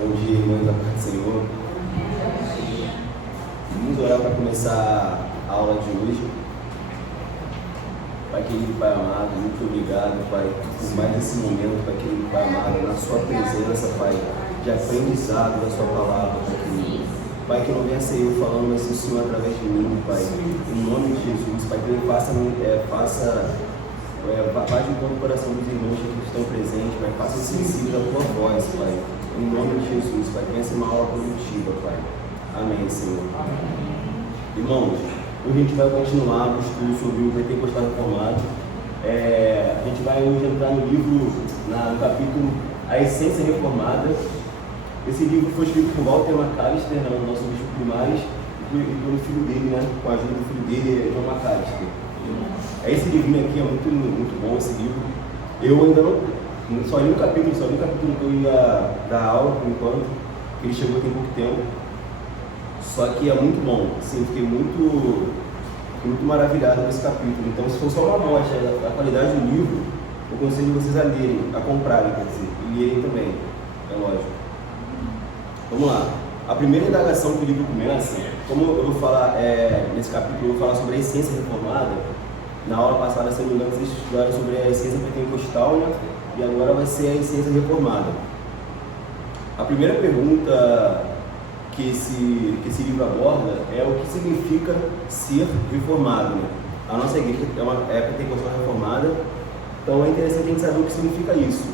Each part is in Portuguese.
Bom dia, irmãos da paz do Senhor. Vamos orar para começar a aula de hoje. Pai querido, Pai amado, muito obrigado, Pai, por mais esse momento, Pai querido, Pai amado, na sua presença, Pai, de aprendizado da sua palavra, Pai querido. Pai, que não venha ser eu falando, mas sim o Senhor através de mim, Pai, em nome de Jesus, Pai, que Ele faça de encontro o coração dos irmãos que estão presentes, Pai, faça sensível a tua voz, Pai, em nome de Jesus, Pai, que venha ser uma aula produtiva, Pai. Amém, Senhor. Irmãos, hoje a gente vai continuar o estudo sobre o Pentecostal Reformado. A gente vai hoje entrar no livro, no capítulo A Essência Reformada. Esse livro foi escrito por Walter McAllister, nosso bispo primário, e pelo filho dele, né, com a ajuda do filho dele, John McAllister. Esse livrinho aqui é muito bom, esse livro. Eu ainda não, só li um capítulo que eu ia dar aula por enquanto, que ele chegou tem pouco tempo. Só que é muito bom, assim, fiquei muito maravilhado com esse capítulo. Então, se for só uma amostra da qualidade do livro, eu aconselho vocês a lerem, a comprarem, quer dizer, e lerem também, é lógico. Vamos lá. A primeira indagação que o livro começa, como eu vou falar nesse capítulo, eu vou falar sobre a essência reformada. Na aula passada, se não me engano, vocês estudaram sobre a essência pentecostal, né? E agora vai ser a essência reformada. A primeira pergunta que esse livro aborda é o que significa ser reformado, né? A nossa igreja é pentecostal reformada, então é interessante a gente saber o que significa isso.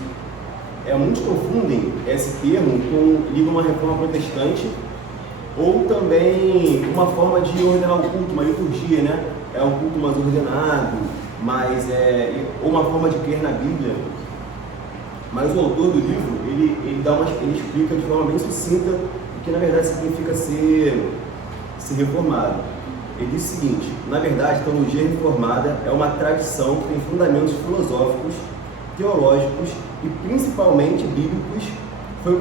Muitos confundem esse termo com ligam uma reforma protestante ou também uma forma de ordenar o culto, uma liturgia, né? É um culto mais ordenado, ou uma forma de crer na Bíblia. Mas o autor do livro, ele explica de forma bem sucinta o que na verdade significa ser reformado. Ele diz o seguinte: na verdade, a teologia reformada é uma tradição que tem fundamentos filosóficos, teológicos e principalmente bíblicos, foi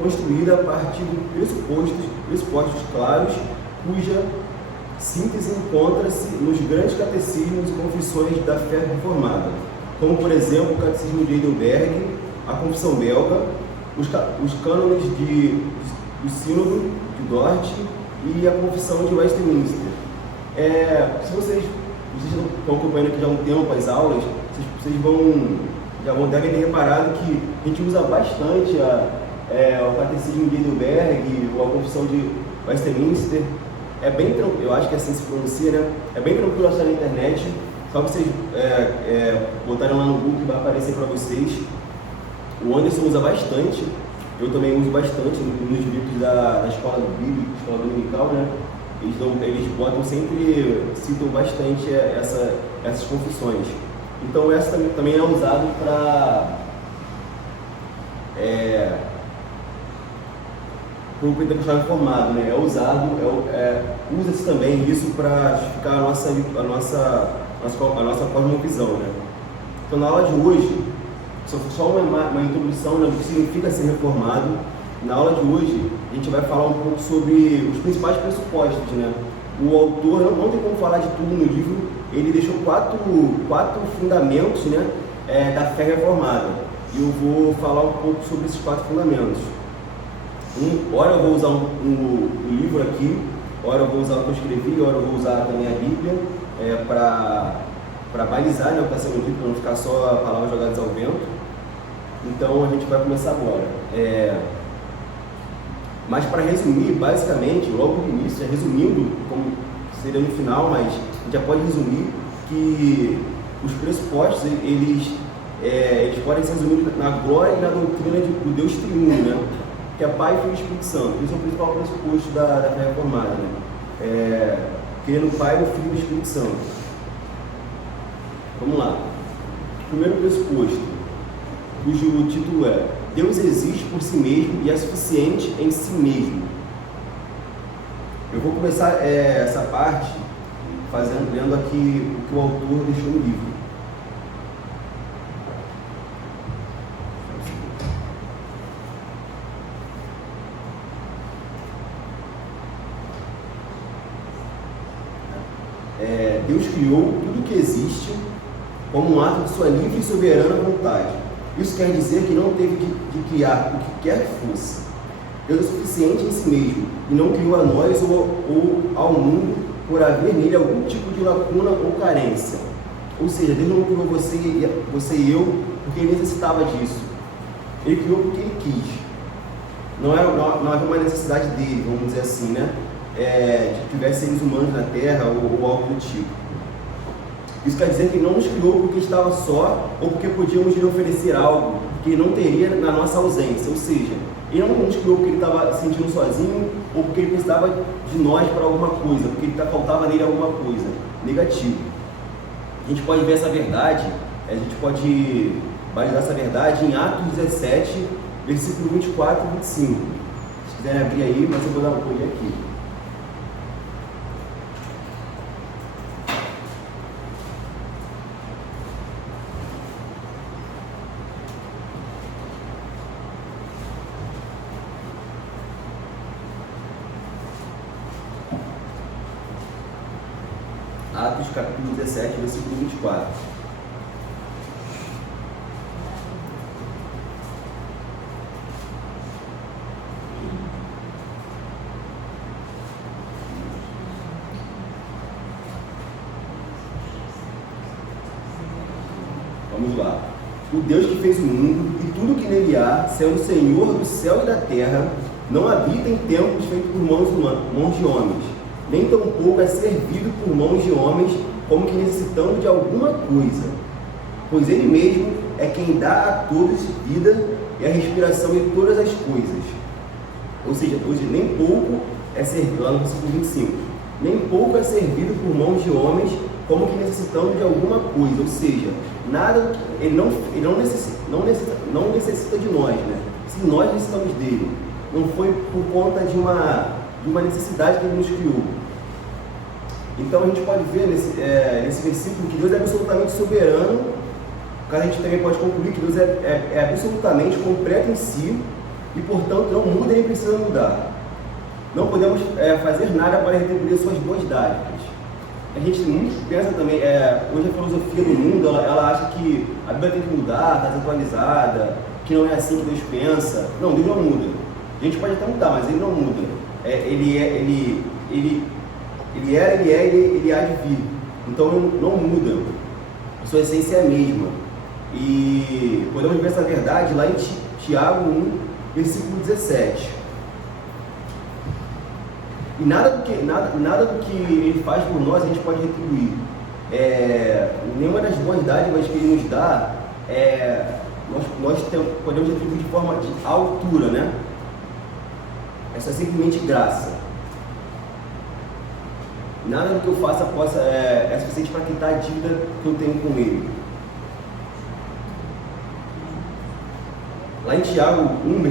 construída a partir de pressupostos claros, cuja síntese encontra-se nos grandes catecismos e confissões da fé reformada, como por exemplo o Catecismo de Heidelberg, a Confissão Belga, os cânones do Sínodo de Dort e a Confissão de Westminster. Se vocês estão acompanhando aqui já há um tempo as aulas, vocês devem ter reparado que a gente usa bastante o Catecismo de Heidelberg ou a Confissão de Westminster. É bem tranquilo, eu acho que assim se pronuncia, né? É bem tranquilo achar na internet, só vocês botarem lá no Google que vai aparecer para vocês. O Anderson usa bastante, eu também uso bastante nos livros da escola bíblica, escola dominical, né? Eles citam bastante essas confissões. Então essa também é usado para o pentecostal reformado, né? Usa-se também isso para justificar a nossa cosmovisão, né? Então na aula de hoje, só uma introdução, né, do que significa ser reformado. Na aula de hoje, a gente vai falar um pouco sobre os principais pressupostos, né? O autor não tem como falar de tudo no livro, ele deixou quatro fundamentos, né, da fé reformada. E eu vou falar um pouco sobre esses 4 fundamentos. Ora eu vou usar o livro aqui, ora eu vou usar o que eu escrevi, ora eu vou usar também a Bíblia para balizar, né, o que está sendo dito, para não ficar só palavras jogadas ao vento. Então a gente vai começar agora. Mas para resumir, basicamente, logo no início, resumindo, como seria no final, mas a gente já pode resumir que os pressupostos, eles podem ser resumidos na glória e na doutrina do Deus triuno, né? Que é Pai, Filho e Espírito Santo. Esse é o principal pressuposto da fé reformada, né? Querendo o Pai, o Filho e o Espírito Santo. Vamos lá. Primeiro pressuposto, cujo título é: Deus existe por si mesmo e é suficiente em si mesmo. Eu vou começar essa parte lendo aqui o que o autor deixou no livro. Deus criou tudo que existe como um ato de sua livre e soberana vontade. Isso quer dizer que não teve de criar o que quer que fosse. Deus é suficiente em si mesmo e não criou a nós ou ao mundo por haver nele algum tipo de lacuna ou carência. Ou seja, Deus não criou você e eu porque ele necessitava disso. Ele criou porque ele quis. Não havia uma necessidade dele, vamos dizer assim, né? Que tivesse seres humanos na Terra ou algo do tipo. Isso quer dizer que ele não nos criou porque estava só ou porque podíamos lhe oferecer algo que ele não teria na nossa ausência. Ou seja, ele não nos criou porque ele estava se sentindo sozinho ou porque ele precisava de nós para alguma coisa, porque faltava nele alguma coisa. Negativo. A gente pode ver essa verdade, a gente pode validar essa verdade em Atos 17, versículo 24 e 25. Se quiserem abrir aí, mas eu vou dar um pulinho aqui. Atos capítulo 17, versículo 24. Vamos lá. O Deus que fez o mundo e tudo que nele há, sendo o Senhor do céu e da terra, não habita em templos feitos por mãos de homens, nem tampouco é servido por mãos de homens como que necessitando de alguma coisa, pois ele mesmo é quem dá a todos vida e a respiração de todas as coisas. Ou seja, nem pouco é servido, lá no versículo 25, nem pouco é servido por mãos de homens como que necessitando de alguma coisa, ou seja, nada, ele não necessita de nós, né? Se nós necessitamos dele, não foi por conta de uma necessidade que ele nos criou. Então a gente pode ver nesse versículo que Deus é absolutamente soberano. A gente também pode concluir que Deus é absolutamente completo em si e, portanto, não muda nem precisa mudar. Não podemos fazer nada para retribuir suas boas dádivas. A gente muito pensa também, hoje a filosofia do mundo, ela acha que a Bíblia tem que mudar, está desatualizada, que não é assim que Deus pensa. Não, Deus não muda. A gente pode até mudar, mas ele não muda. Ele há de vir. Então não muda. A sua essência é a mesma. E podemos ver essa verdade lá em Tiago 1, versículo 17. E nada do que ele faz por nós a gente pode retribuir. Nenhuma das boas dádivas que ele nos dá, nós podemos retribuir de forma de altura, né? Essa é simplesmente graça. Nada do que eu faça é suficiente para quitar a dívida que eu tenho com ele. Lá em Tiago 1,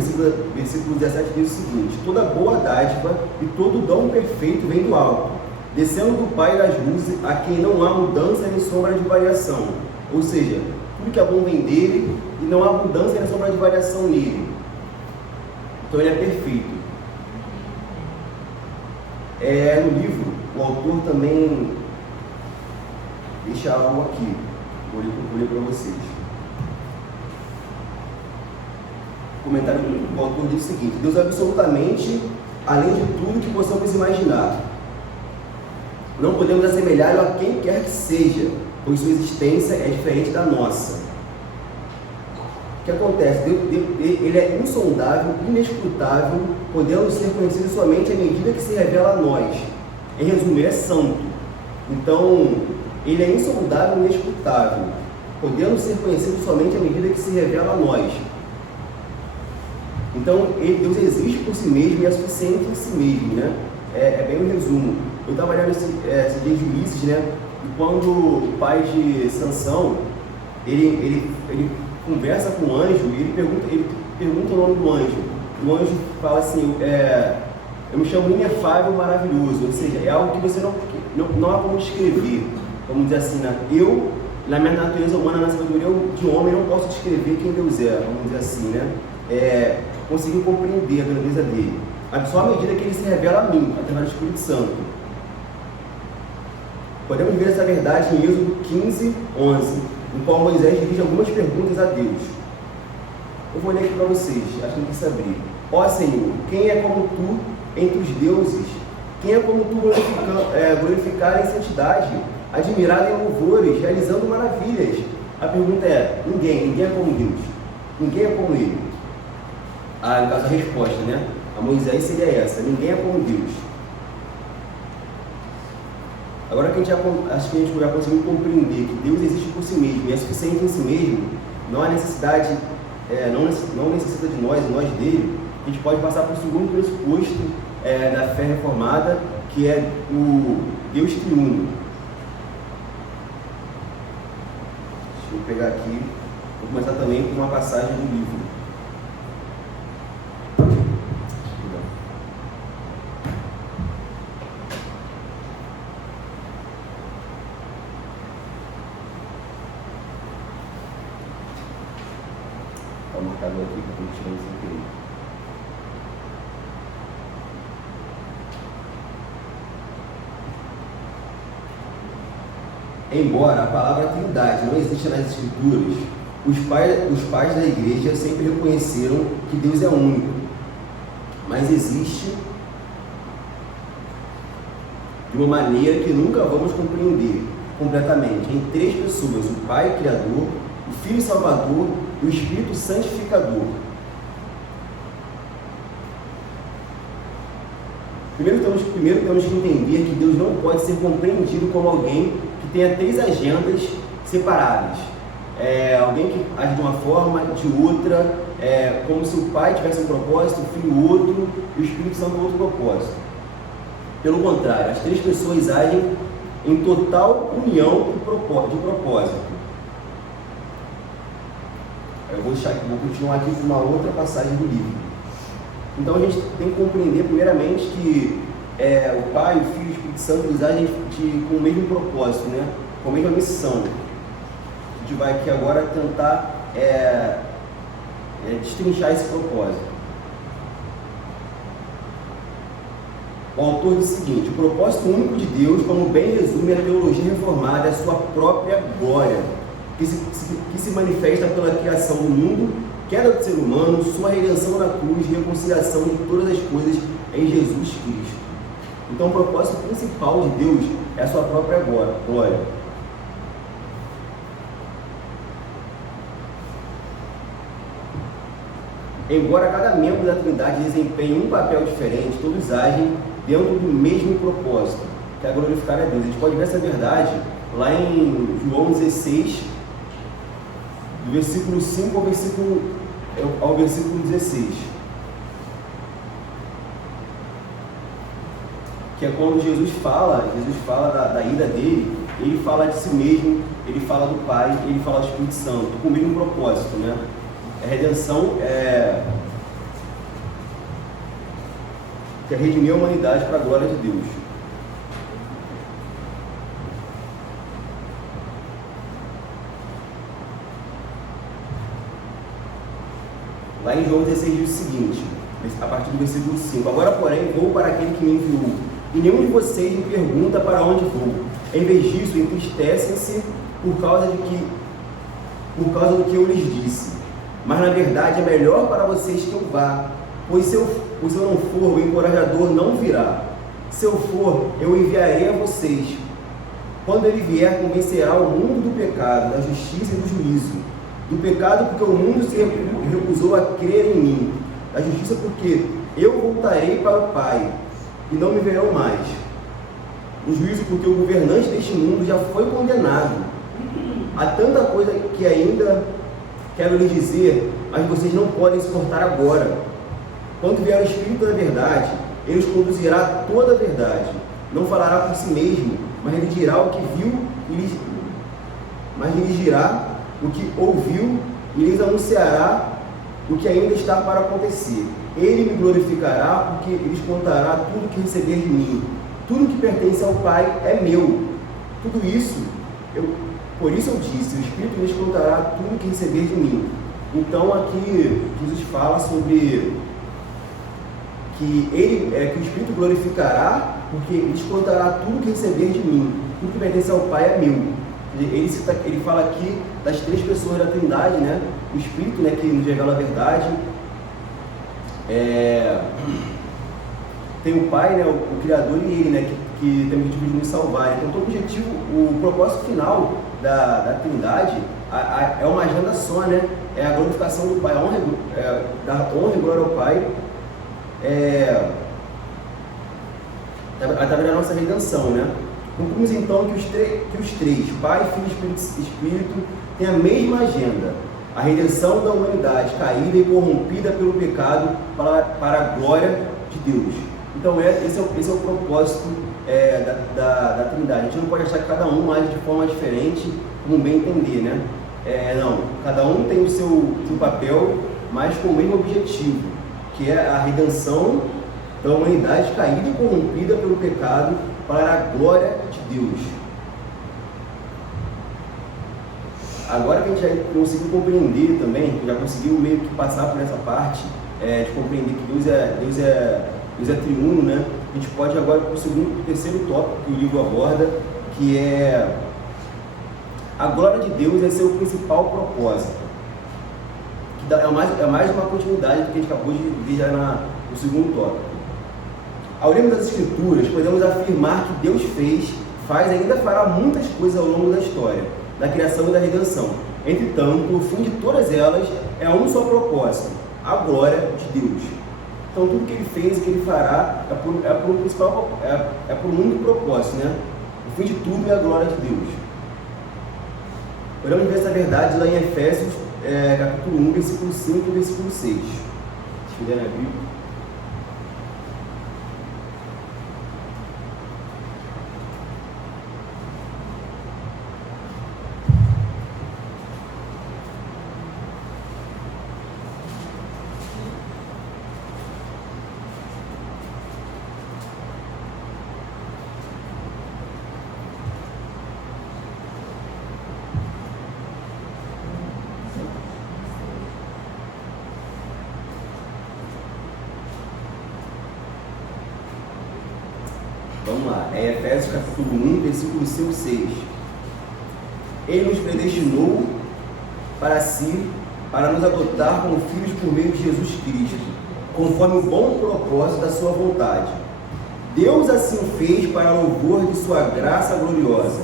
versículo 17 diz o seguinte: toda boa dádiva e todo dom perfeito vem do alto, descendo do Pai das luzes, a quem não há mudança nem sombra de variação. Ou seja, tudo que é bom vem dele e não há mudança nem sombra de variação nele. Então ele é perfeito. No livro, o autor também deixa algo aqui, vou ler para vocês. O comentário do autor diz o seguinte: Deus é absolutamente além de tudo que possamos imaginar. Não podemos assemelhá-lo a quem quer que seja, pois sua existência é diferente da nossa. O que acontece? Ele é insondável, inescrutável, podendo ser conhecido somente à medida que se revela a nós. Em resumo, ele é santo. Então, ele é insondável e inescrutável, podendo ser conhecido somente à medida que se revela a nós. Então, Deus existe por si mesmo e é suficiente em si mesmo, né? É bem um resumo. Eu estava olhando esse dia de Ulisses, né? E quando o pai de Sansão, ele conversa com o anjo e ele pergunta o nome do anjo. O anjo fala assim, eu me chamo inefável maravilhoso, ou seja, é algo que você não há como descrever. Vamos dizer assim, né? Eu, na minha natureza humana, na sabedoria de homem, não posso descrever quem Deus é, vamos dizer assim, né? Conseguir compreender a grandeza dele, mas só à medida que ele se revela a mim, através do Espírito Santo. Podemos ver essa verdade em Êxodo 15, 11, no qual Moisés dirige algumas perguntas a Deus. Eu vou ler aqui para vocês, acho que tem que se abrir. Ó Senhor, quem é como tu entre os deuses? Quem é como tu glorificado em santidade, admirado em louvores, realizando maravilhas? A pergunta é: ninguém é como Deus. Ninguém é como Ele. No caso, a resposta, né? A Moisés seria essa: ninguém é como Deus. Agora que acho que a gente já conseguiu compreender que Deus existe por si mesmo e é suficiente em si mesmo, não há necessidade, não necessita de nós dele, a gente pode passar para o segundo pressuposto da fé reformada, que é o Deus triuno. Deixa eu pegar aqui, vou começar também com uma passagem do livro. Está marcado aqui que eu estou tirando sem querer. Embora a palavra Trindade não exista nas Escrituras, os pais da igreja sempre reconheceram que Deus é único, mas existe de uma maneira que nunca vamos compreender completamente, em três pessoas: o Pai Criador, o Filho Salvador e o Espírito Santificador. Primeiro temos que entender que Deus não pode ser compreendido como alguém que tenha três agendas separadas. Alguém que age de uma forma, de outra, como se o Pai tivesse um propósito, o Filho outro e o Espírito Santo outro propósito. Pelo contrário, as três pessoas agem em total união de propósito. Eu vou continuar aqui com uma outra passagem do livro. Então a gente tem que compreender primeiramente que o Pai, o Filho e o Espírito Santo eles agem com o mesmo propósito, né? Com a mesma missão. A gente vai aqui agora tentar destrinchar esse propósito. O autor diz o seguinte: o propósito único de Deus, como bem resume a teologia reformada, é a sua própria glória, que se manifesta pela criação do mundo, queda do ser humano, sua redenção na cruz e reconciliação de todas as coisas em Jesus Cristo. Então o propósito principal de Deus é a sua própria glória. Embora cada membro da Trindade desempenhe um papel diferente, todos agem dentro do mesmo propósito, que é glorificar a Deus. A gente pode ver essa verdade lá em João 16, do versículo 5 ao versículo 16. Que é quando Jesus fala da ida dele, ele fala de si mesmo, ele fala do Pai, ele fala do Espírito Santo, com o mesmo propósito, né? A redenção que é redimir a humanidade para a glória de Deus. Lá em João 16 diz o seguinte, a partir do versículo 5: agora, porém, vou para aquele que me enviou, e nenhum de vocês me pergunta para onde vou. Em vez disso, entristecem-se por causa do que eu lhes disse. Mas na verdade é melhor para vocês que eu vá, pois se eu não for, o encorajador não virá. Se eu for, eu enviarei a vocês. Quando ele vier, convencerá o mundo do pecado, da justiça e do juízo. Do pecado, porque o mundo se recusou a crer em mim. Da justiça, porque eu voltarei para o Pai, e não me verão mais. Do juízo, porque o governante deste mundo já foi condenado. Há tanta coisa que ainda quero lhes dizer, mas vocês não podem suportar agora. Quando vier o Espírito da verdade, ele os conduzirá a toda a verdade. Não falará por si mesmo, mas ele dirá o que viu, mas lhes dirá o que ouviu e lhes anunciará o que ainda está para acontecer. Ele me glorificará, porque lhes contará tudo que receber de mim. Tudo que pertence ao Pai é meu. Tudo isso, por isso eu disse, o Espírito lhes contará tudo que receber de mim. Então aqui Jesus fala sobre que o Espírito glorificará, porque lhes contará tudo que receber de mim. Tudo que pertence ao Pai é meu. Ele fala aqui das três pessoas da Trindade, né? O Espírito, né, que nos revela a verdade, Tem o Pai, né, o Criador, e Ele, né, que tem o objetivo de nos salvar. Então, todo objetivo, o propósito final da Trindade é uma agenda só, né? É a glorificação do Pai, da honra e glória ao Pai, através da nossa redenção, né? Concluímos então que os três, Pai, Filho e Espírito, têm a mesma agenda: a redenção da humanidade caída e corrompida pelo pecado para a glória de Deus. Então esse é o propósito da Trindade. A gente não pode achar que cada um age de forma diferente, como bem entender, né? Não, cada um tem o seu papel, mas com o mesmo objetivo, que é a redenção da humanidade caída e corrompida pelo pecado para a glória de Deus. Agora que a gente já conseguiu compreender também, já conseguiu meio que passar por essa parte de compreender que Deus é triuno, né? A gente pode agora para o terceiro tópico que o livro aborda, que é a glória de Deus é seu principal propósito. Que é mais uma continuidade do que a gente acabou de ver já no segundo tópico. Ao lermos das Escrituras, podemos afirmar que Deus faz e ainda fará muitas coisas ao longo da história, da criação e da redenção. Entretanto, o fim de todas elas é um só propósito: a glória de Deus. Então, tudo que Ele fez e que Ele fará é por um único propósito, né? O fim de tudo é a glória de Deus. Podemos ver essa verdade lá em Efésios, capítulo 1, versículo 5 e versículo 6. Se puder na Bíblia. Vamos lá, é Efésios capítulo 1, versículo 5 e 6. Ele nos predestinou para si, para nos adotar como filhos por meio de Jesus Cristo, conforme o bom propósito da sua vontade. Deus assim fez para louvor de sua graça gloriosa,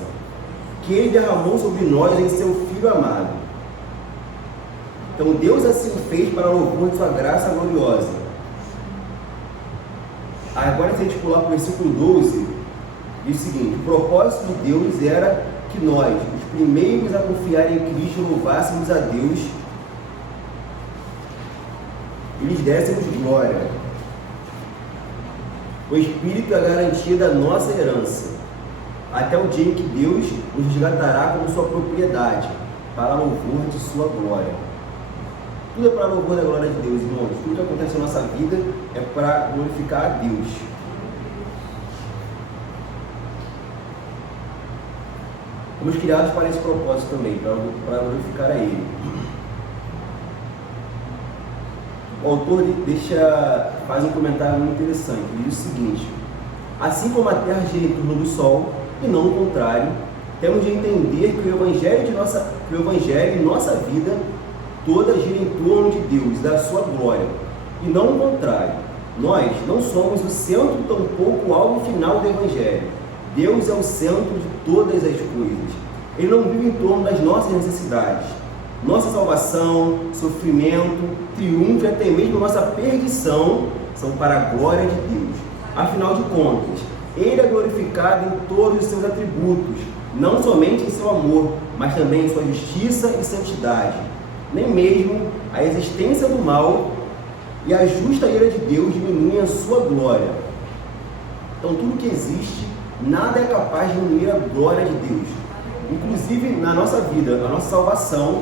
que Ele derramou sobre nós em seu Filho amado. Então, Deus assim fez para louvor de sua graça gloriosa. Agora, se a gente pular para o versículo 12, diz o seguinte: o propósito de Deus era que nós, os primeiros a confiar em Cristo, louvássemos a Deus e lhes dessemos glória. O Espírito é a garantia da nossa herança, até o dia em que Deus nos resgatará como sua propriedade, para louvor de sua glória. Tudo é para louvor da glória de Deus, irmãos. Tudo que acontece na nossa vida é para glorificar a Deus. Fomos criados para esse propósito também, para glorificar a Ele. O autor faz um comentário muito interessante. Ele diz o seguinte: assim como a Terra gira em torno do Sol, e não o contrário, temos de entender que o Evangelho em nossa vida toda gira em torno de Deus, da sua glória, e não o contrário. Nós não somos o centro, tampouco o alvo final do Evangelho. Deus é o centro de todas as coisas. Ele não vive em torno das nossas necessidades. Nossa salvação, sofrimento, triunfo e até mesmo nossa perdição são para a glória de Deus. Afinal de contas, Ele é glorificado em todos os seus atributos, não somente em seu amor, mas também em sua justiça e santidade. Nem mesmo a existência do mal e a justa ira de Deus diminuem a sua glória. Então, tudo que existe, nada é capaz de diminuir a glória de Deus. Inclusive, na nossa vida, a nossa salvação,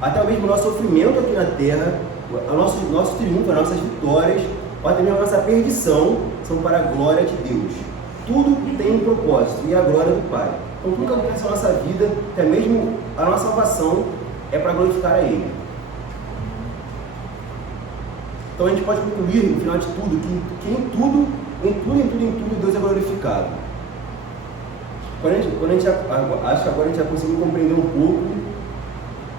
até mesmo o nosso sofrimento aqui na terra, o nosso triunfo, as nossas vitórias, ou até mesmo a nossa perdição, são para a glória de Deus. Tudo tem um propósito, e a glória do Pai. Então, tudo que acontece na nossa vida, até mesmo a nossa salvação, é para glorificar a Ele. Então a gente pode concluir, no final de tudo, que em tudo, Deus é glorificado. Acho que agora a gente já conseguiu compreender um pouco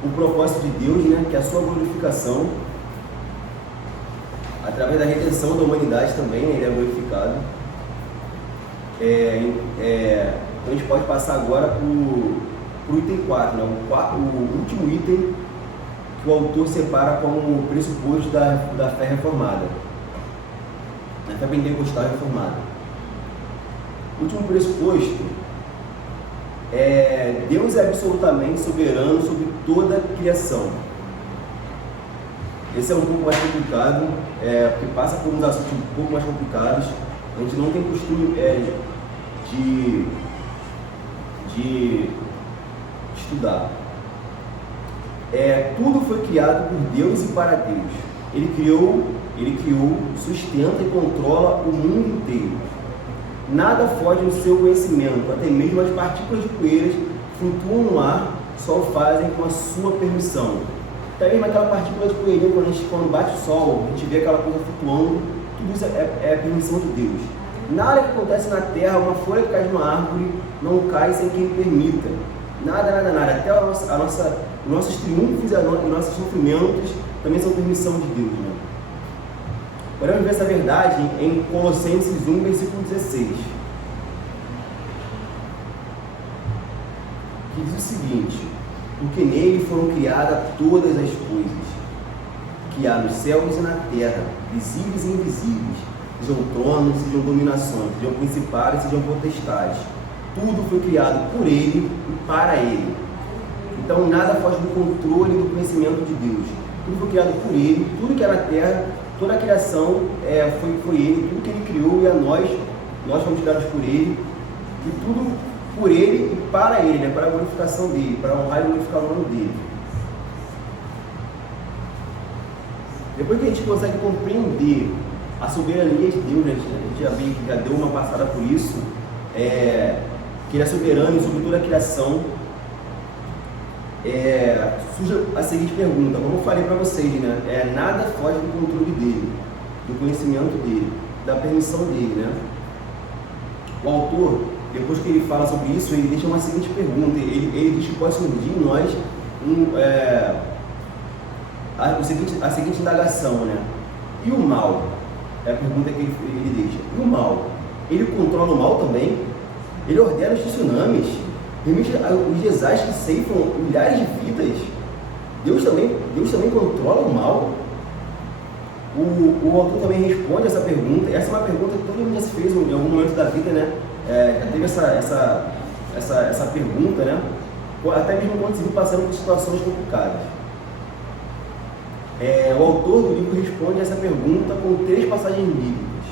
o propósito de Deus, né, que é a sua glorificação através da redenção da humanidade também, né, ele é glorificado. Então a gente pode passar agora para o item 4, né, o último item que o autor separa como pressuposto da fé reformada, da fé pentecostal reformada. O último pressuposto é: Deus é absolutamente soberano sobre toda a criação. Esse é um pouco mais complicado, porque passa por uns assuntos um pouco mais complicados. A gente não tem costume de estudar. Tudo foi criado por Deus e para Deus. Ele criou, sustenta e controla o mundo inteiro. Nada foge do seu conhecimento, até mesmo as partículas de poeiras que flutuam no ar só o fazem com a sua permissão. Até mesmo aquela partícula de poeirinha, quando bate o sol, a gente vê aquela coisa flutuando, tudo isso é a permissão de Deus. Nada que acontece na terra, uma folha que cai de uma árvore, não cai sem que Ele permita. Nada. Até os nossos triunfos e nossos sofrimentos também são permissão de Deus, né? Podemos ver essa verdade em Colossenses 1, versículo 16, que diz o seguinte: porque nele foram criadas todas as coisas, que há nos céus e na terra, visíveis e invisíveis, sejam tronos, sejam dominações, sejam principados, sejam potestades. Tudo foi criado por Ele e para Ele. Então nada foge do controle e do conhecimento de Deus. Tudo foi criado por Ele, tudo que é na terra, toda a criação foi Ele, tudo que Ele criou, e a nós fomos criados por Ele, e tudo por Ele e para Ele, né? Para a glorificação dEle, para honrar e glorificar o nome dEle. Depois que a gente consegue compreender a soberania de Deus, né? A gente já deu uma passada por isso, que Ele é soberano sobre toda a criação, surge a seguinte pergunta, como eu falei para vocês, né? Nada foge do controle dEle, do conhecimento dEle, da permissão dEle, né? O autor, depois que ele fala sobre isso, ele deixa uma seguinte pergunta, ele diz que pode surgir em nós a seguinte indagação, né? E o mal? É a pergunta que ele deixa. E o mal? Ele controla o mal também? Ele ordena os tsunamis? Permite os desastres que ceifam milhares de vidas? Deus também controla o mal? O autor também responde essa pergunta. Essa é uma pergunta que todo mundo já se fez em algum momento da vida, né? Já teve essa pergunta, né? Até mesmo quando se viu passando por situações complicadas. O autor do livro responde essa pergunta com 3 passagens bíblicas.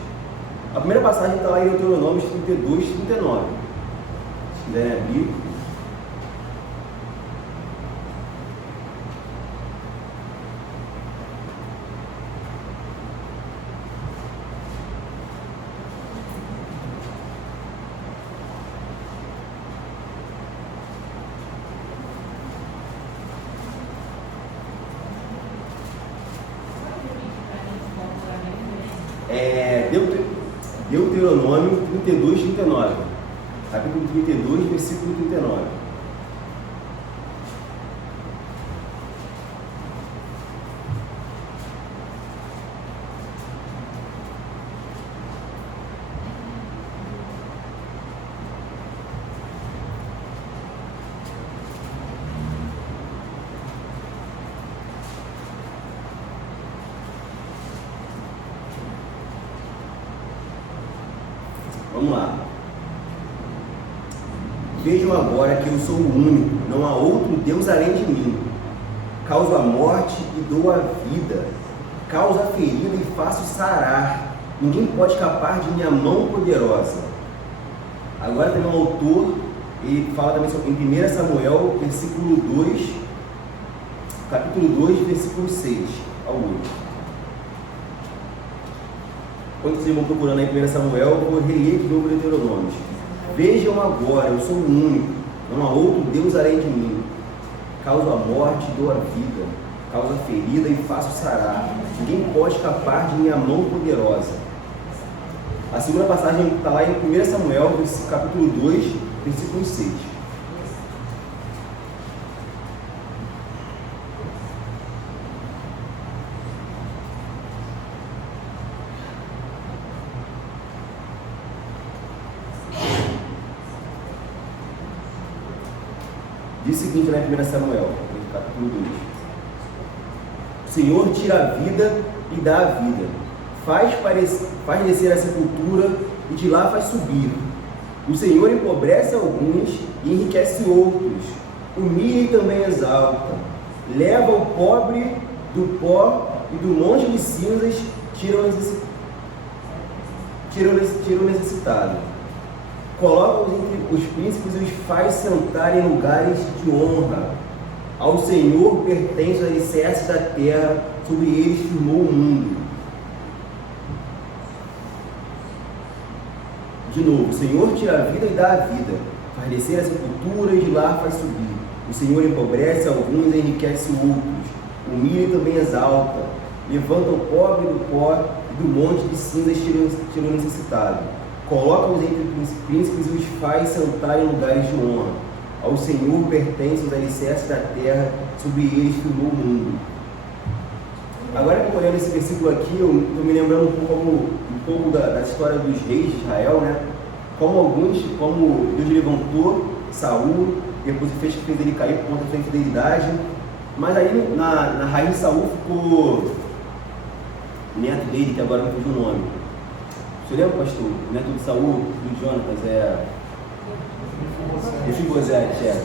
A primeira passagem está lá em Deuteronômio 32, 39. Se quiserem abrir. Deuteronômio 32, 39. Capítulo 32, versículo 39. Vamos lá. Vejam agora que eu sou o único, não há outro Deus além de mim. Causo a morte e dou a vida, causo a ferida e faço sarar. Ninguém pode escapar de minha mão poderosa. Agora também o autor, ele fala também sobre, em 1 Samuel, versículo 2, capítulo 2, versículo 6 ao 8. Quando vocês vão procurando aí 1 Samuel, eu vou reler de novo o Deuteronômio. Vejam agora, eu sou o único, não há outro Deus além de mim. Causo a morte e dou a vida, causo a ferida e faço sarar. Ninguém pode escapar de minha mão poderosa. A segunda passagem está lá em 1 Samuel, capítulo 2, versículo 6. Diz o seguinte lá em 1 Samuel, capítulo 2. O Senhor tira a vida e dá a vida, faz descer a sepultura e de lá faz subir. O Senhor empobrece alguns e enriquece outros, humilha e também exalta, leva o pobre do pó e do monte de cinzas tira o necessitado. Coloca-os entre os príncipes e os faz sentar em lugares de honra. Ao Senhor pertence os alicerces da terra, sobre eles firmou o mundo. De novo, o Senhor tira a vida e dá a vida, faz descer a sepultura e de lá faz subir. O Senhor empobrece alguns e enriquece outros, humilha e também exalta, levanta o pobre do pó e do monte de cinzas tira o necessitado. Coloca-os entre os príncipes e os faz sentar em lugares de honra. Ao Senhor pertencem os alicerces da terra, sobre eles firmou o mundo. Agora que eu olhando esse versículo aqui, eu estou me lembrando um pouco da história dos reis de Israel, né? Como Deus levantou Saul, depois fez ele cair por conta da sua infidelidade, mas aí na raiz de Saul ficou o neto dele, que agora não fugiu o nome. Você lembra, pastor? O neto de Saul, do Jonatas, Mefibosete,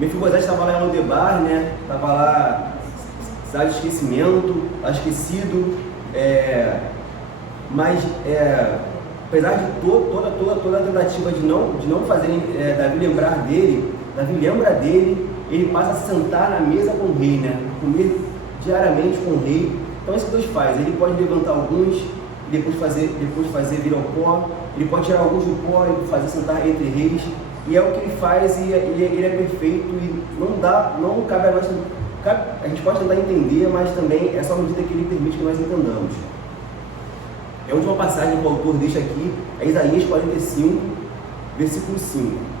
Mefibosete estava lá em Lodebar, né? Estava lá, cidade de esquecimento, esquecido, mas apesar de toda a tentativa de não fazerem Davi lembrar dele, Davi lembra dele, ele passa a sentar na mesa com o rei, né? Comer diariamente com o rei. Então isso que Deus faz, ele pode levantar alguns, depois fazer vir ao pó, ele pode tirar alguns do pó e fazer sentar entre reis, e é o que ele faz, e ele é perfeito, e não cabe a nós, a gente pode tentar entender, mas também é só a medida que ele permite que nós entendamos. A última passagem que o autor deixa aqui é Isaías 45, versículo 5.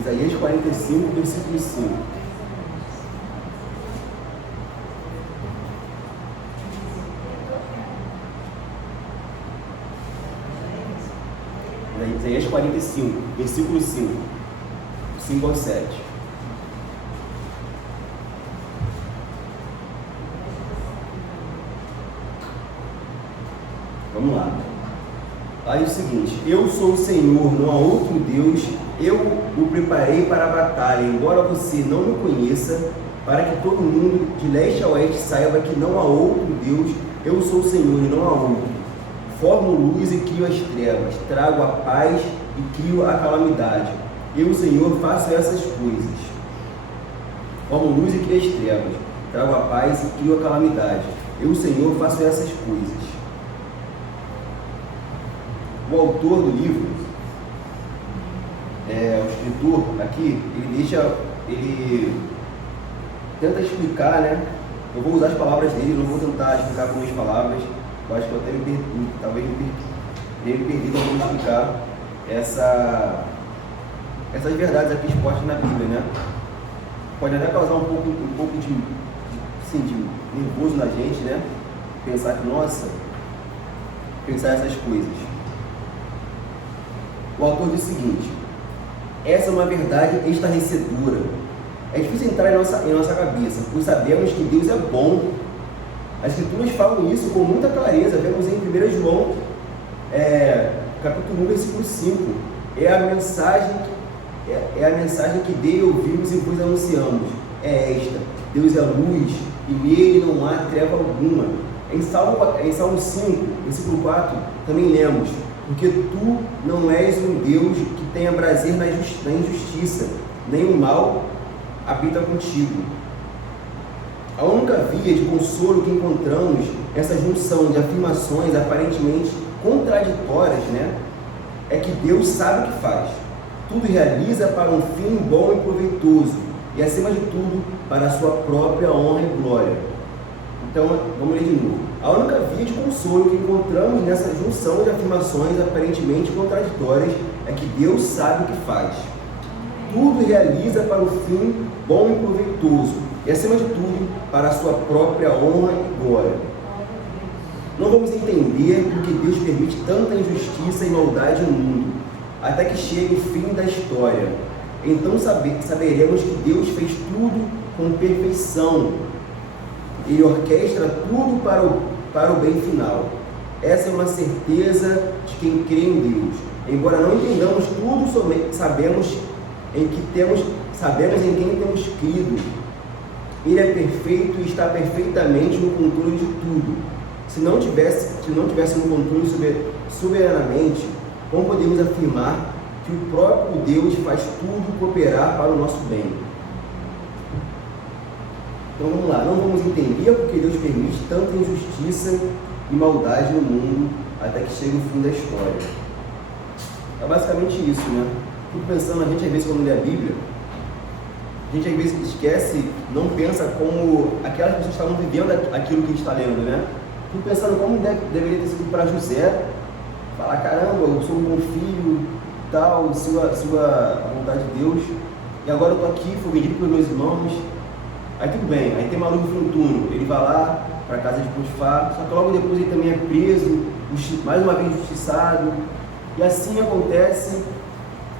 Isaías 45, versículo 5. Isaías 45, versículo 5. 5 ao 7. Vamos lá. Aí é o seguinte: eu sou o Senhor, não há outro Deus, eu o preparei para a batalha, embora você não me conheça, para que todo mundo de leste a oeste saiba que não há outro Deus, eu sou o Senhor e não há outro. Formo luz e crio as trevas, trago a paz e crio a calamidade. Eu, o Senhor, faço essas coisas. Formo luz e crio as trevas, trago a paz e crio a calamidade. Eu, o Senhor, faço essas coisas. O autor do livro, o escritor aqui, ele tenta explicar, né? Eu vou usar as palavras dele, não vou tentar explicar com minhas palavras. Eu acho que eu até talvez me perdi tentando explicar essas verdades aqui expostas na Bíblia, né? Pode até causar um pouco de nervoso na gente, né? Pensar essas coisas. O autor diz o seguinte: essa é uma verdade estarrecedora. É difícil entrar em nossa cabeça, pois sabemos que Deus é bom. As Escrituras falam isso com muita clareza. Vemos em 1 João, capítulo 1, versículo 5. É a mensagem que dele ouvimos e vos anunciamos. É esta: Deus é luz e nele não há treva alguma. Em Salmo 5, versículo 4, também lemos: porque tu não és um Deus que tenha prazer na injustiça, nem o mal habita contigo. A única via de consolo que encontramos nessa junção de afirmações aparentemente contraditórias, né, é que Deus sabe o que faz. Tudo realiza para um fim bom e proveitoso, e acima de tudo, para a sua própria honra e glória. Então, vamos ler de novo. A única via de consolo que encontramos nessa junção de afirmações aparentemente contraditórias é que Deus sabe o que faz. Tudo realiza para o fim bom e proveitoso, e, acima de tudo, para a sua própria honra e glória. Não vamos entender porque Deus permite tanta injustiça e maldade no mundo, até que chegue o fim da história. Então saberemos que Deus fez tudo com perfeição. Ele orquestra tudo para o bem final. Essa é uma certeza de quem crê em Deus. Embora não entendamos tudo, sabemos em quem temos crido. Ele é perfeito e está perfeitamente no controle de tudo. Se não tivesse no controle soberanamente, como podemos afirmar que o próprio Deus faz tudo cooperar para o nosso bem? Então vamos lá, não vamos entender porque Deus permite tanta injustiça e maldade no mundo até que chegue o fim da história. É basicamente isso, né? Fico pensando, a gente às vezes quando lê a Bíblia, a gente às vezes esquece, não pensa como aquelas pessoas estavam vivendo aquilo que a gente está lendo, né? Fico pensando como deveria ter sido para José, falar, caramba, eu sou um bom filho, tal, sua vontade de Deus, e agora eu estou aqui, fui vendido pelos meus irmãos. Aí tudo bem, aí tem Maluco no túnel, ele vai lá para a casa de Potifar, só que logo depois ele também é preso, mais uma vez injustiçado, e assim acontece,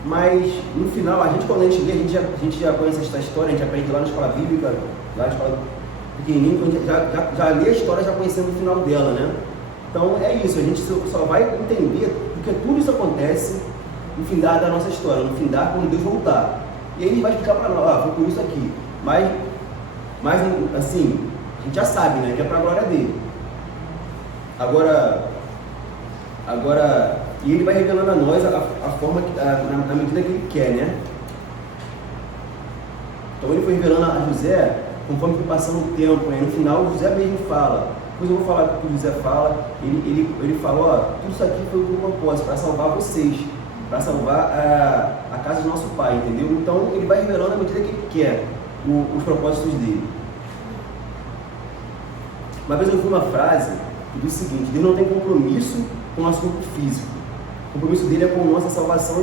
mas no final, quando a gente lê, a gente já conhece essa história, a gente aprende lá na escola bíblica, lá na escola pequenininha, a gente já lê a história já conhecendo o final dela, né? Então é isso, a gente só vai entender porque tudo isso acontece no fim da nossa história, no fim quando Deus voltar. E aí ele vai explicar para nós, foi por isso aqui, mas assim, a gente já sabe, né, que é para a glória dele. Agora, e ele vai revelando a nós a forma, na medida que ele quer, né? Então ele foi revelando a José, conforme foi passando o tempo, né? No final José mesmo fala, depois eu vou falar o que o José fala, ele fala, tudo isso aqui foi com um propósito, para salvar vocês, para salvar a casa do nosso pai, entendeu? Então ele vai revelando à medida que ele quer os propósitos dele. Uma vez eu ouvi uma frase que diz o seguinte: Deus não tem compromisso com o nosso corpo físico, o compromisso dele é com a nossa salvação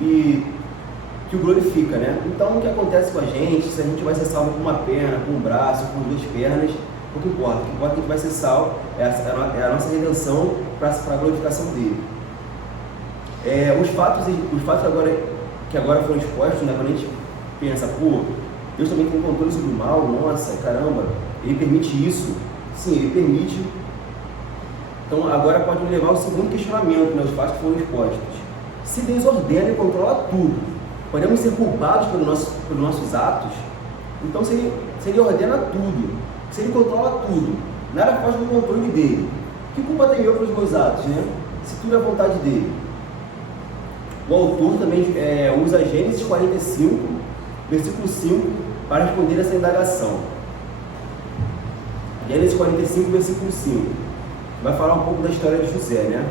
e que o glorifica, né? Então o que acontece com a gente, se a gente vai ser salvo com uma perna, com um braço, com duas pernas, o que importa? O que importa é que a gente vai ser salvo, é a nossa redenção para a glorificação dele. Os fatos que agora foram expostos, né, quando a gente pensa, pô, Deus também tem controle sobre o mal, nossa, caramba, ele permite isso? Sim, ele permite. Então agora pode me levar ao segundo questionamento, né, os fatos que foram expostos. Se Deus ordena e controla tudo, podemos ser culpados pelos nossos atos? Então se ele ordena tudo, se ele controla tudo, nada foge do controle dele, que culpa tem eu pelos meus atos, né? Se tudo é vontade dele. O autor também usa Gênesis 45, versículo 5, para responder essa indagação. Gênesis 45, versículo 5. Vai falar um pouco da história de José, né?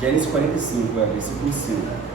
Gênesis 45, versículo 5.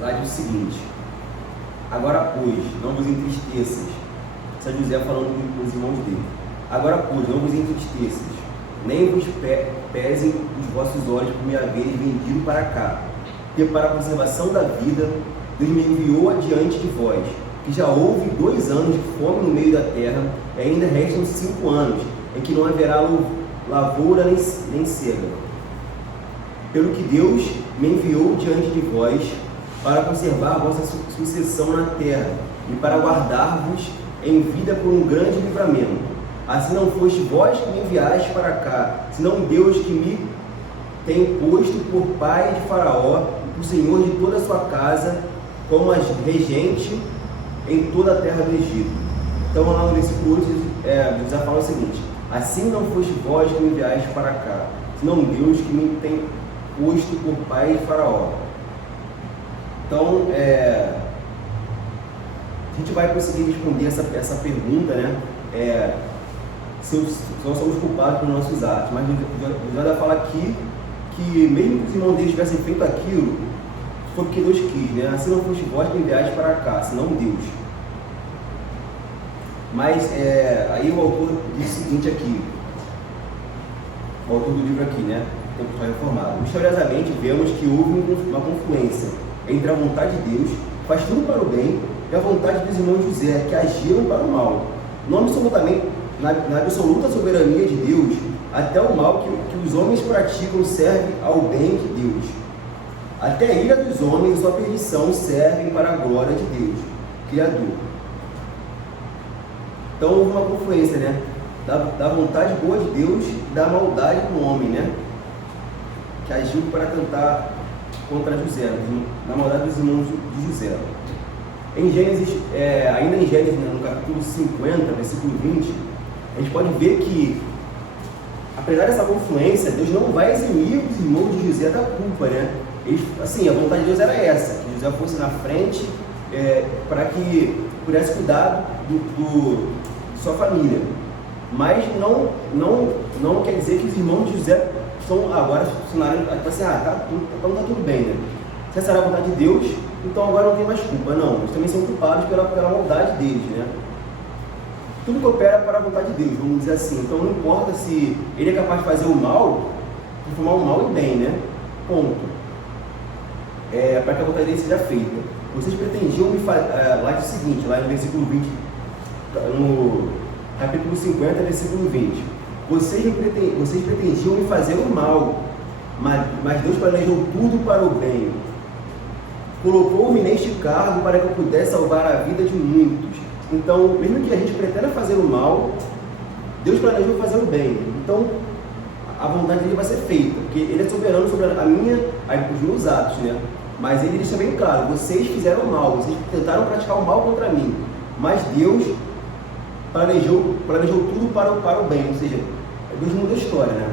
Lá diz o seguinte: agora pois, não vos entristeças. Isso é José falando com os irmãos dele. Agora pois, não vos entristeças, nem vos pesem os vossos olhos por me haverem vendido para cá, porque para a conservação da vida Deus me enviou adiante de vós, que já houve 2 anos de fome no meio da terra, e ainda restam 5 anos, em que não haverá lavoura nem cega. Pelo que Deus me enviou diante de vós, para conservar a vossa sucessão na terra, e para guardar-vos em vida por um grande livramento. Assim não foste vós que me enviaste para cá, senão Deus que me tem posto por pai de Faraó e por senhor de toda a sua casa, como regente em toda a terra do Egito. Então, lá no versículo 8, já fala o seguinte: assim não foste vós que me enviaste para cá, senão Deus que me tem posto por pai de Faraó. Então, a gente vai conseguir responder essa pergunta, né? Se nós somos culpados pelos nossos atos. Mas Deus vai falar aqui que, mesmo que os irmãos deles tivessem feito aquilo, foi porque Deus quis, né? Assim não foste vós que me enviaste para cá, senão Deus. Mas aí o autor diz o seguinte aqui, o autor do livro aqui, né? Tempo Reformado. Misteriosamente vemos que houve uma confluência entre a vontade de Deus, faz tudo para o bem, e a vontade dos irmãos José, que agiram para o mal. Não absolutamente, na absoluta soberania de Deus, até o mal que os homens praticam serve ao bem de Deus. Até a ira dos homens e sua perdição servem para a glória de Deus, Criador. Então houve uma confluência, né? Da vontade boa de Deus e da maldade do homem, né? Que agiu para tentar contra José, na maldade dos irmãos de José. Em Gênesis, ainda em Gênesis, né, no capítulo 50, versículo 20, a gente pode ver que, apesar dessa confluência, Deus não vai eximir os irmãos de José da culpa, né? Eles, assim, a vontade de Deus era essa, que José fosse na frente para que pudesse cuidar de sua família. Mas não quer dizer que os irmãos de José estão agora funcionários, tipo assim, tá tudo bem, né? Se essa era a vontade de Deus, então agora não tem mais culpa. Não, eles também são culpados pela maldade deles, né? Tudo coopera para a vontade de Deus, vamos dizer assim. Então não importa se ele é capaz de fazer o mal, transformar o mal em bem, né? Ponto. Para que a vontade dele seja feita. Vocês pretendiam me fazer, lá diz o seguinte, lá no versículo 20, no capítulo 50, versículo 20. Vocês pretendiam me fazer o mal, mas Deus planejou tudo para o bem. Colocou-me neste cargo para que eu pudesse salvar a vida de muitos. Então, mesmo que a gente pretenda fazer o mal, Deus planejou fazer o bem. Então, a vontade dele vai ser feita, porque ele é soberano sobre os meus atos, né? Mas ele deixa bem claro: vocês fizeram o mal, vocês tentaram praticar o mal contra mim, mas Deus planejou tudo para o bem, ou seja, Deus muda a história, né?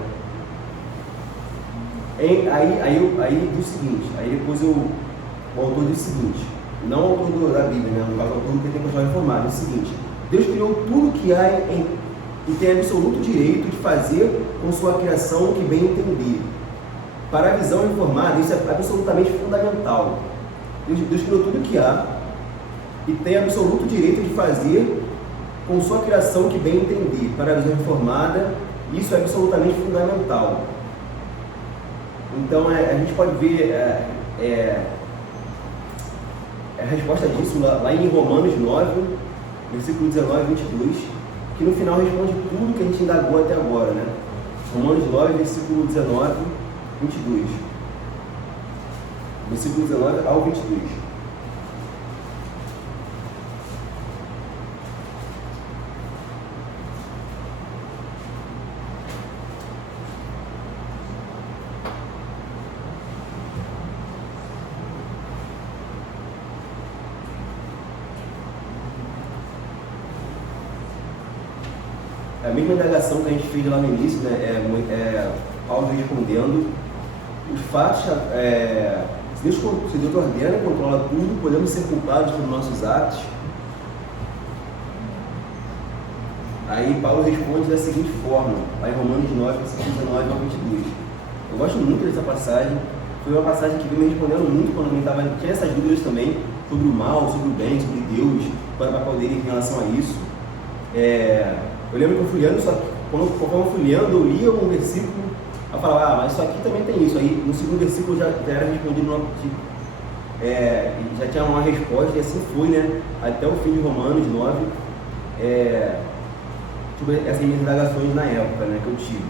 Aí diz o seguinte, aí depois o autor diz o seguinte, não o autor da Bíblia, né? No caso, o autor do Pentecostal Reformado, diz o seguinte: Deus criou tudo que há e tem absoluto direito de fazer com sua criação o que bem entender. Para a visão reformada, isso é absolutamente fundamental. Deus criou tudo que há e tem absoluto direito de fazer com sua criação o que bem entender. Para a visão reformada, isso é absolutamente fundamental. Então, a gente pode ver a resposta disso lá em Romanos 9, versículo 19 e 22, que no final responde tudo que a gente indagou até agora, né? Romanos 9, versículo 19 e 22. Versículo 19 ao 22. A mesma indagação que a gente fez lá no início, né, Paulo respondendo, os fatos, se Deus ordena e controla tudo, podemos ser culpados por nossos atos. Aí Paulo responde da seguinte forma, lá em Romanos 9, versículos 19 ao 22. Eu gosto muito dessa passagem, foi uma passagem que veio me respondendo muito quando eu tinha essas dúvidas também, sobre o mal, sobre o bem, sobre Deus, qual era o papel dele em relação a isso. Eu lembro que eu fui lendo, só que quando eu fui lendo, eu lia um versículo, eu falava, mas isso aqui também tem isso. Aí no segundo versículo já era respondido já tinha uma resposta, e assim foi, né? Até o fim de Romanos 9, sobre essas minhas indagações na época, né, que eu tive.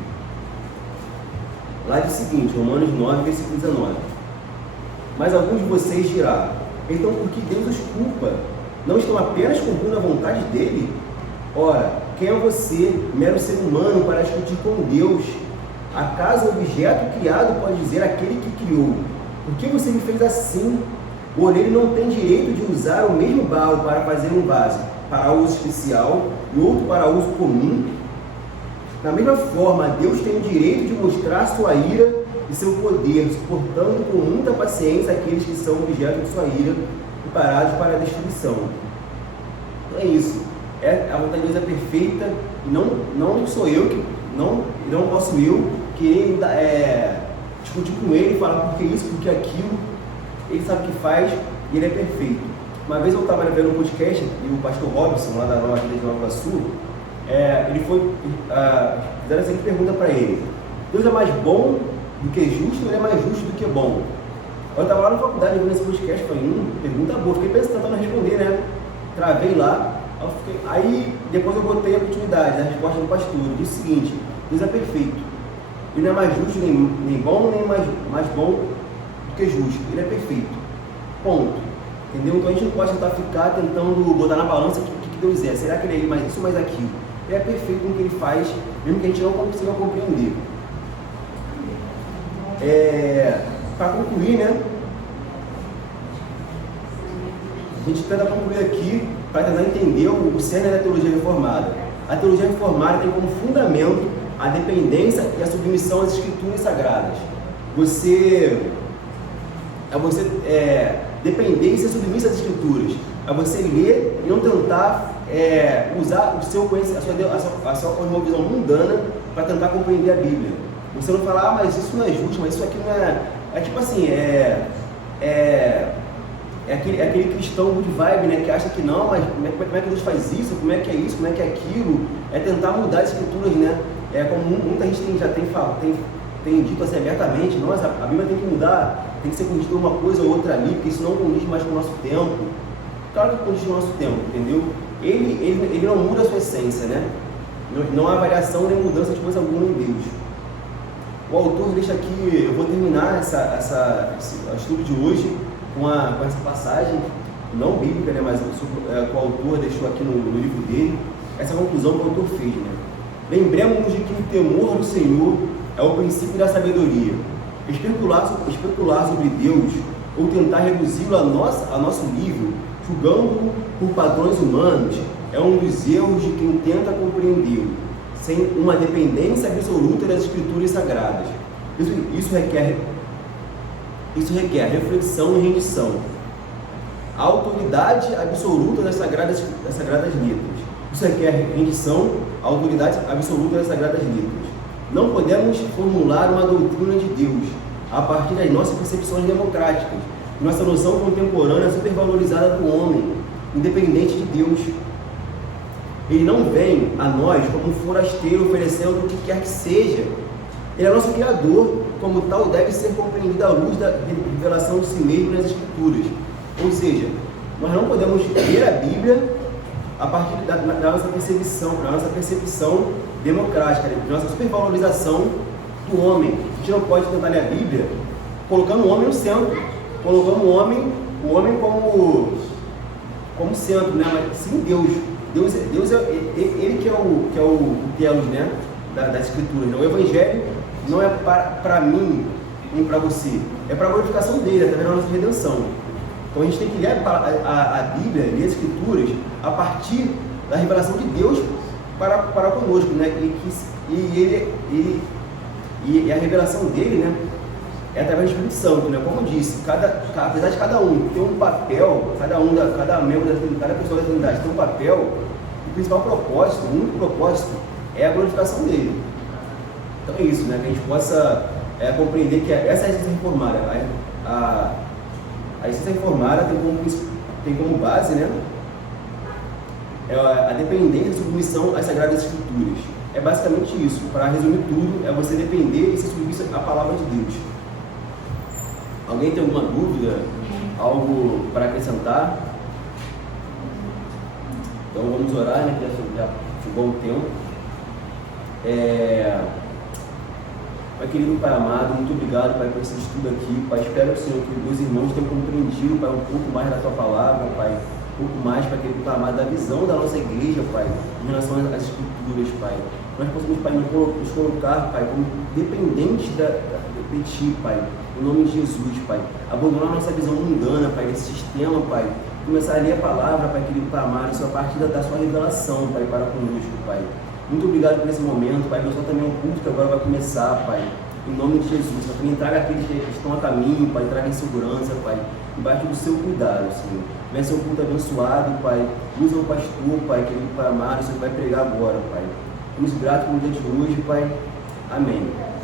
Lá diz o seguinte, Romanos 9, versículo 19. Mas alguns de vocês dirão: então por que Deus os culpa? Não estão apenas cumprindo a vontade dele? Ora, quem é você, mero ser humano, para discutir com Deus? Acaso o objeto criado pode dizer aquele que criou: por que você me fez assim? O oleiro não tem direito de usar o mesmo barro para fazer um vaso para uso especial e outro para uso comum? Da mesma forma, Deus tem o direito de mostrar sua ira e seu poder, suportando com muita paciência aqueles que são objeto de sua ira, preparados para a destruição. Então é isso. A vontade de Deus é perfeita e não sou eu que não posso eu querer discutir com ele e falar por que isso, por que aquilo. Ele sabe o que faz e ele é perfeito. Uma vez eu estava vendo um podcast e o pastor Robson, lá da Nova Igreja de Nova Iguaçu, fizeram essa pergunta para ele: Deus é mais bom do que justo ou ele é mais justo do que bom? Eu estava lá na faculdade vendo esse podcast, falei, pergunta boa, fiquei pensando, tentando responder, né? Travei lá, aí depois eu botei a continuidade, a resposta do pastor. Ele disse o seguinte: Deus é perfeito, ele não é mais justo, nem bom, nem mais bom do que justo, ele é perfeito, ponto. Entendeu? Então a gente não pode tentar ficar tentando botar na balança o que Deus é. Será que ele é mais isso ou mais aquilo? Ele é perfeito no que ele faz, mesmo que a gente não consiga compreender. Para concluir, né? A gente tenta concluir aqui para tentar entender o cerne da teologia reformada. A teologia reformada tem como fundamento a dependência e a submissão às escrituras sagradas. Dependência e submissa às escrituras. É você ler e não tentar usar o seu conhecimento, a sua cosmovisão mundana para tentar compreender a Bíblia. Você não falar, mas isso não é justo, mas isso aqui não é. É tipo assim, aquele cristão good vibe, né, que acha que não, mas como é que Deus faz isso, como é que é isso, como é que é aquilo. É tentar mudar as escrituras, né? Como muita gente já tem dito assim abertamente: nossa, a Bíblia tem que mudar, tem que ser corrigida uma coisa ou outra ali, porque isso não condiz mais com o nosso tempo. Claro que condiz com o nosso tempo, entendeu? Ele não muda a sua essência, né? Não há variação nem mudança de coisa alguma em Deus. O autor deixa aqui, eu vou terminar o estudo de hoje com essa passagem, não bíblica, né, mas que o autor deixou aqui no livro dele, essa conclusão que o autor fez, né? Lembremos-nos de que o temor do Senhor é o princípio da sabedoria. Especular sobre Deus ou tentar reduzi-lo a nosso nível, julgando-o por padrões humanos, é um dos erros de quem tenta compreendê-lo, sem uma dependência absoluta das escrituras sagradas. Isso requer reflexão e rendição. A autoridade absoluta das sagradas letras. Isso requer rendição, a autoridade absoluta das sagradas letras. Não podemos formular uma doutrina de Deus a partir das nossas percepções democráticas, nossa noção contemporânea supervalorizada do homem, independente de Deus. Ele não vem a nós como um forasteiro oferecendo o que quer que seja. Ele é nosso Criador, como tal deve ser compreendido à luz da revelação de si mesmo nas Escrituras. Ou seja, nós não podemos ler a Bíblia a partir da nossa percepção democrática, da nossa supervalorização do homem. A gente não pode tentar ler a Bíblia colocando o homem no centro, colocando o homem como centro, né? Mas sim Deus. Deus é ele que é o telos, né, das Escrituras. O Evangelho não é para mim nem para você, é para a glorificação dele, através da nossa redenção. Então a gente tem que ler a Bíblia, ler as Escrituras a partir da revelação de Deus para conosco, né? E a revelação dele, né, é através do Espírito Santo, né? Como eu disse, apesar de cada um ter um papel, cada membro da Trindade, cada pessoa da Trindade tem um papel, o principal propósito, o único propósito é a glorificação dele. Então é isso, né? Que a gente possa compreender que essa é a essência reformada. A essência reformada tem como base, né, a dependência e submissão às Sagradas Escrituras. É basicamente isso. Para resumir tudo, é você depender e se submeter à palavra de Deus. Alguém tem alguma dúvida? Algo para acrescentar? Então vamos orar, né? Já chegou o tempo. Pai querido, Pai amado, muito obrigado, Pai, por esse estudo aqui. Pai, espero, Senhor, que os irmãos tenham compreendido, Pai, um pouco mais da Tua palavra, Pai. um pouco mais, Pai, querido Pai amado, da visão da nossa igreja, Pai, em relação às escrituras, Pai. Nós possamos, Pai, nos colocar, Pai, como dependentes de Ti, Pai, em nome de Jesus, Pai. Abandonar a nossa visão mundana, Pai, desse sistema, Pai. Começar a ler a palavra, Pai, querido Pai amado, a partir da sua revelação, Pai, para conosco, Pai. Muito obrigado por esse momento, Pai. Abençoa também o culto que agora vai começar, Pai. Em nome de Jesus, Pai. Também traga aqueles que estão a caminho, Pai. Traga em segurança, Pai. Embaixo do seu cuidado, Senhor. Venha ser um culto abençoado, Pai. Usa o pastor, Pai, querido Pai amado, o Senhor vai pregar agora, Pai. Estamos gratos pelo dia de hoje, Pai. Amém.